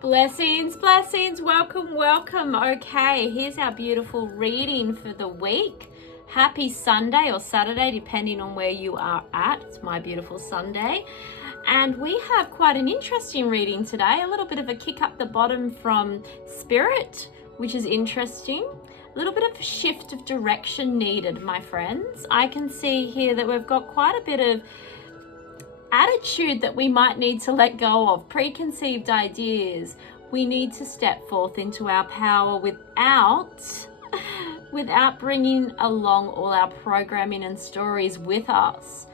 Blessings, blessings, welcome. Okay, here's our beautiful reading for the week. Happy Sunday or Saturday, depending on where you are at. It's my beautiful Sunday. And we have quite an interesting reading today. A little bit of a kick up the bottom from Spirit, which is interesting. A little bit of a shift of direction needed, my friends. I can see here that we've got quite a bit of attitude that we might need to let go of, preconceived ideas. We need to step forth into our power without bringing along all our programming and stories with us.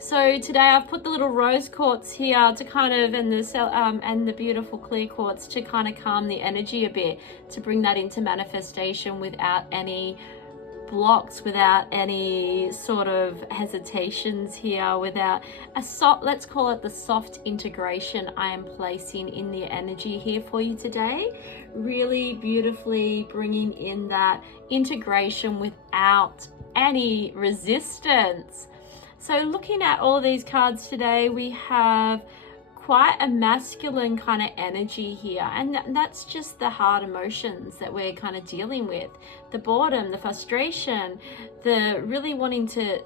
So today I've put the little rose quartz here to kind of, and the beautiful clear quartz to kind of calm the energy a bit, to bring that into manifestation without any blocks, without any sort of hesitations here, without a soft, let's call it the soft integration I am placing in the energy here for you today. Really beautifully bringing in that integration without any resistance. So looking at all these cards today, we have quite a masculine kind of energy here, and that's just the hard emotions that we're kind of dealing with, the boredom, the frustration, the really wanting to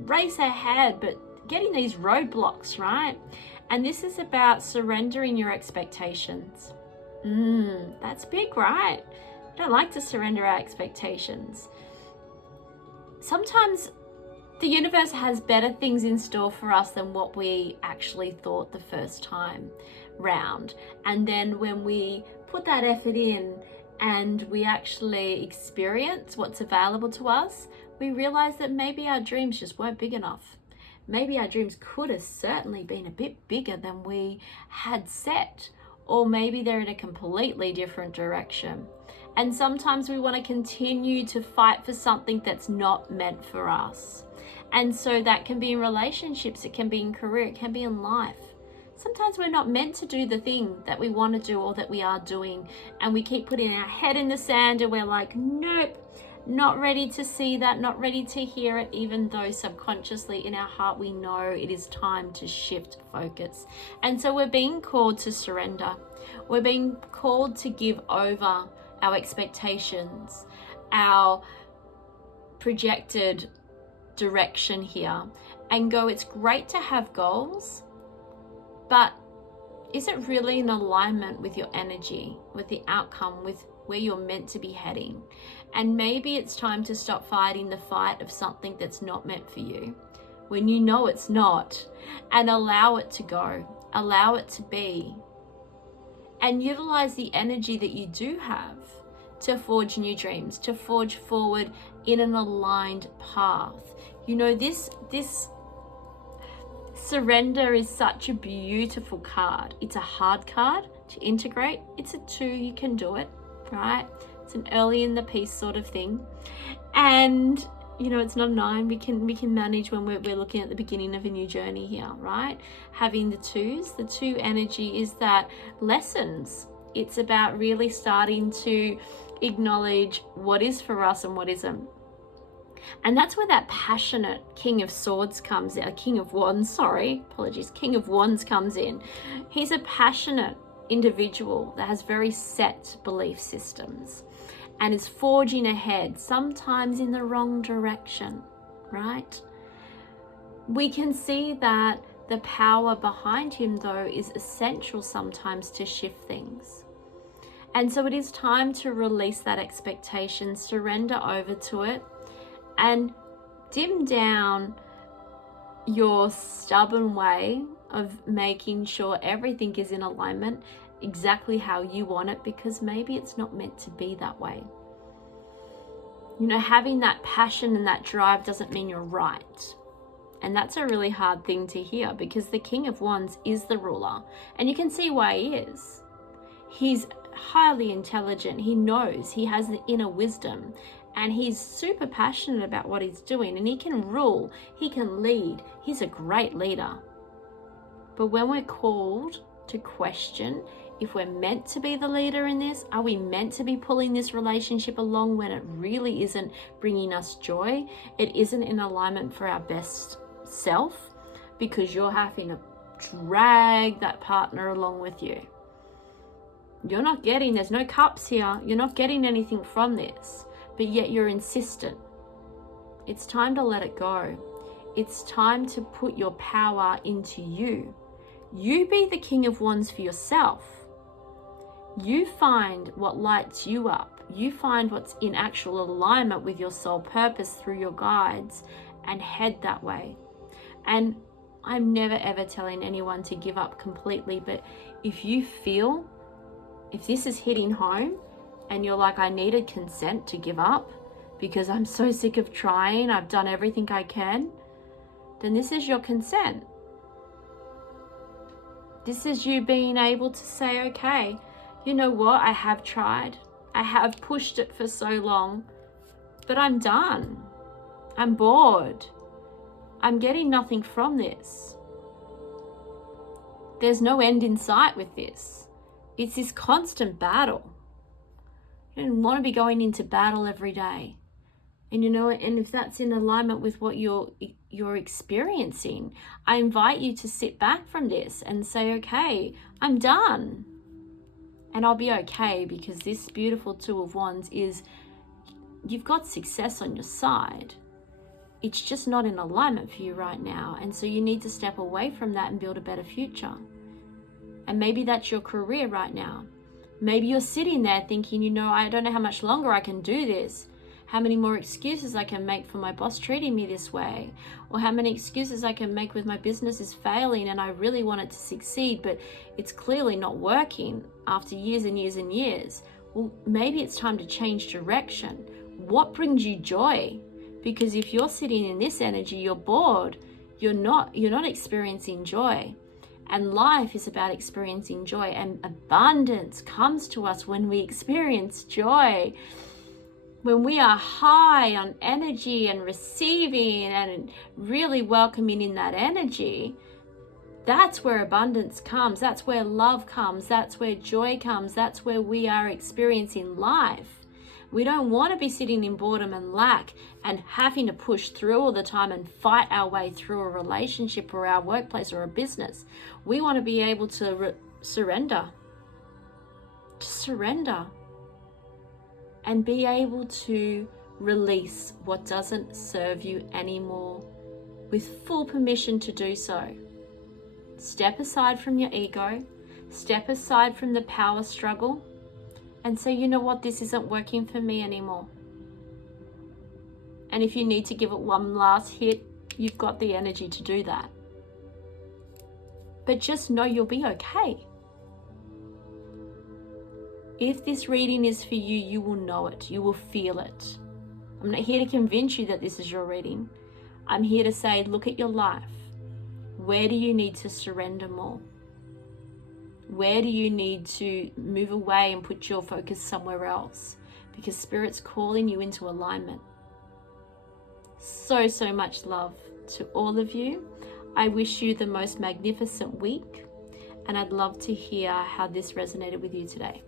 race ahead but getting these roadblocks, right? And this is about surrendering your expectations. That's big, right? We don't like to surrender our expectations. Sometimes the universe has better things in store for us than what we actually thought the first time round. And then when we put that effort in and we actually experience what's available to us, we realize that maybe our dreams just weren't big enough. Maybe our dreams could have certainly been a bit bigger than we had set, or maybe they're in a completely different direction. And sometimes we want to continue to fight for something that's not meant for us. And so that can be in relationships, it can be in career, it can be in life. Sometimes we're not meant to do the thing that we want to do or that we are doing, and we keep putting our head in the sand and we're like, nope, not ready to see that, not ready to hear it, even though subconsciously in our heart we know it is time to shift focus. And so we're being called to surrender. We're being called to give over our expectations, our projected direction here, and go, it's great to have goals, but is it really in alignment with your energy, with the outcome, with where you're meant to be heading? And maybe it's time to stop fighting the fight of something that's not meant for you when you know it's not, and allow it to go, allow it to be, and utilize the energy that you do have to forge new dreams, to forge forward in an aligned path. You know, this surrender is such a beautiful card. It's a hard card to integrate. It's a 2, you can do it, right? It's an early in the piece sort of thing. And you know, it's not a 9. We can manage when we're looking at the beginning of a new journey here, right? Having the 2s, the 2 energy is that lessons. It's about really starting to acknowledge what is for us and what isn't. And that's where that passionate King of Swords comes in, King of Wands comes in. He's a passionate individual that has very set belief systems and is forging ahead, sometimes in the wrong direction, right? We can see that the power behind him, though, is essential sometimes to shift things. And so it is time to release that expectation, surrender over to it, and dim down your stubborn way of making sure everything is in alignment exactly how you want it, because maybe it's not meant to be that way. You know, having that passion and that drive doesn't mean you're right. And that's a really hard thing to hear, because the King of Wands is the ruler, and you can see why he is. He's highly intelligent. He knows, he has the inner wisdom, and he's super passionate about what he's doing, and he can rule, he can lead. He's a great leader. But when we're called to question if we're meant to be the leader in this, are we meant to be pulling this relationship along when it really isn't bringing us joy? It isn't in alignment for our best self, because you're having to drag that partner along with you. You're not getting, there's no cups here. You're not getting anything from this, but yet you're insistent. It's time to let it go. It's time to put your power into you. You be the King of Wands for yourself. You find what lights you up. You find what's in actual alignment with your soul purpose through your guides and head that way. And I'm never ever telling anyone to give up completely, but if you feel, if this is hitting home and you're like, I needed consent to give up because I'm so sick of trying, I've done everything I can, then this is your consent. This is you being able to say, okay, you know what, I have tried. I have pushed it for so long, but I'm done. I'm bored. I'm getting nothing from this. There's no end in sight with this. It's this constant battle. You don't want to be going into battle every day. And you know, and if that's in alignment with what you're experiencing, I invite you to sit back from this and say, okay, I'm done. And I'll be okay, because this beautiful Two of Wands is, you've got success on your side. It's just not in alignment for you right now. And so you need to step away from that and build a better future. And maybe that's your career right now. Maybe you're sitting there thinking, you know, I don't know how much longer I can do this. How many more excuses I can make for my boss treating me this way, or how many excuses I can make with my business is failing and I really want it to succeed, but it's clearly not working after years and years and years. Well, maybe it's time to change direction. What brings you joy? Because if you're sitting in this energy, you're bored, you're not experiencing joy. And life is about experiencing joy, and abundance comes to us when we experience joy. When we are high on energy and receiving and really welcoming in that energy, that's where abundance comes. That's where love comes. That's where joy comes. That's where we are experiencing life. We don't want to be sitting in boredom and lack and having to push through all the time and fight our way through a relationship or our workplace or a business. We want to be able to surrender. Just surrender. And be able to release what doesn't serve you anymore with full permission to do so. Step aside from your ego, step aside from the power struggle, and say, you know what, this isn't working for me anymore. And if you need to give it one last hit, you've got the energy to do that. But just know you'll be okay. If this reading is for you, you will know it. You will feel it. I'm not here to convince you that this is your reading. I'm here to say, look at your life. Where do you need to surrender more? Where do you need to move away and put your focus somewhere else? Because Spirit's calling you into alignment. So, so much love to all of you. I wish you the most magnificent week, and I'd love to hear how this resonated with you today.